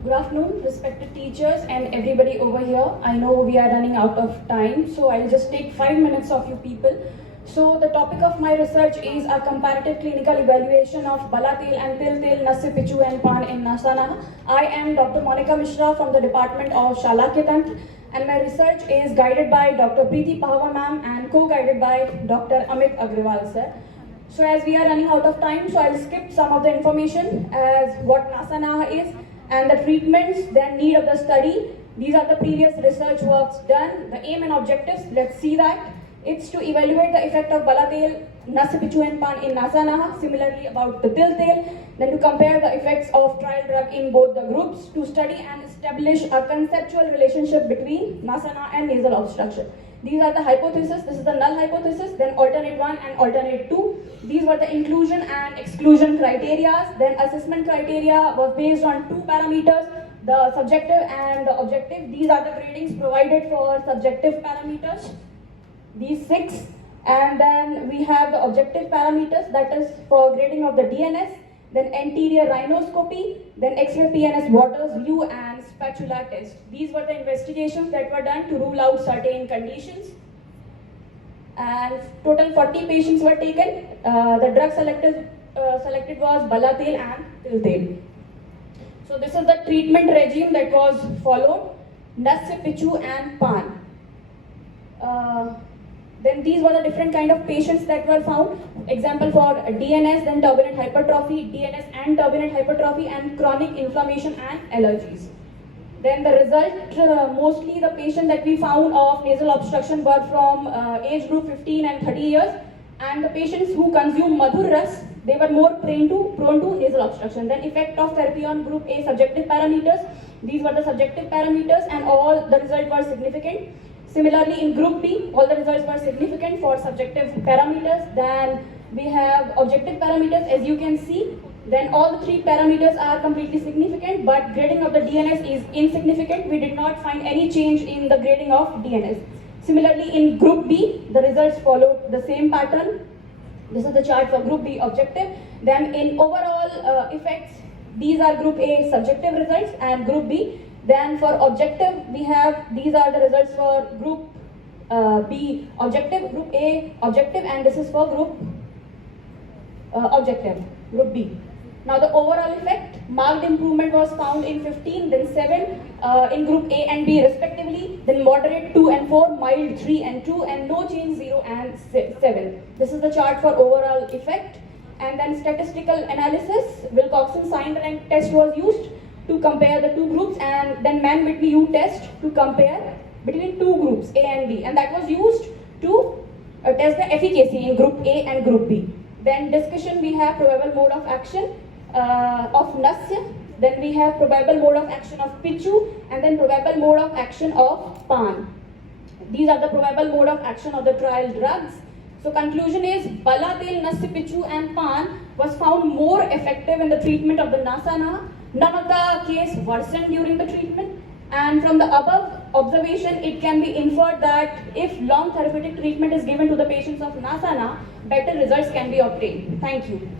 Good afternoon, respected teachers and everybody over here. I know we are running out of time, so I'll just take 5 minutes of you people. So the topic of my research is a comparative clinical evaluation of Balatil and Tiltil, Nassi Pichu and Pan in Nasana. I am Dr.Monika Mishra from the Department of Shalakyatantra, and my research is guided by Dr. Preeti Pahwa ma'am and co-guided by Dr. Amit Agrawal sir. So as we are running out of time, so I'll skip some of the information as what Nasana is and the treatments, then need of the study. These are the previous research works done. The aim and objectives, let's see that. It's to evaluate the effect of Balatil, Nasipichu and Pan in Nasanaha, similarly about the Tiltil, then to compare the effects of trial drug in both the groups, to study and establish a conceptual relationship between Nasana and nasal obstruction. These are the hypotheses. This is the null hypothesis, then alternate 1 and alternate 2. These were the inclusion and exclusion criteria. Then assessment criteria was based on 2 parameters, the subjective and the objective. These are the gradings provided for subjective parameters, these 6. And then we have the objective parameters, that is for grading of the DNS, then anterior rhinoscopy, then X-ray PNS Waters view and spatula test. These were the investigations that were done to rule out certain conditions. And total 40 patients were taken. The drug selected was Balatil and Tiltil. So this is the treatment regime that was followed, Nassi, Pichu and Pan. Then these were the different kind of patients that were found. Example for DNS, then turbinate hypertrophy, DNS and turbinate hypertrophy, and chronic inflammation and allergies. Then the result, mostly the patient that we found of nasal obstruction were from age group 15 and 30 years. And the patients who consume Madhur Ras, they were more prone to nasal obstruction. Then effect of therapy on group A subjective parameters. These were the subjective parameters and all the results were significant. Similarly, in group B, all the results were significant for subjective parameters. Then we have objective parameters, as you can see. Then all the 3 parameters are completely significant, but grading of the DNS is insignificant. We did not find any change in the grading of DNS. Similarly, in group B, the results followed the same pattern. This is the chart for group B objective. Then in overall effects, these are group A subjective results and group B. Then for objective, we have, these are the results for group B objective, group A objective, and this is for group objective, group B. Now the overall effect, marked improvement was found in 15, then 7 in group A and B respectively, then moderate 2 and 4, mild 3 and 2, and no change 0 and 7. This is the chart for overall effect. And then statistical analysis, Wilcoxon sign rank test was used to compare the 2 groups, and then Man-Whitney U test to compare between 2 groups A and B, and that was used to test the efficacy in group A and group B. Then discussion, we have probable mode of action of Nasya, then we have probable mode of action of Pichu, and then probable mode of action of Pan. These are the probable mode of action of the trial drugs. So conclusion is Balatil, Nassi, Pichu and Pan was found more effective in the treatment of the Nasana. None of the case worsened during the treatment, and from the above observation it can be inferred that if long therapeutic treatment is given to the patients of Nasana, better results can be obtained. Thank you.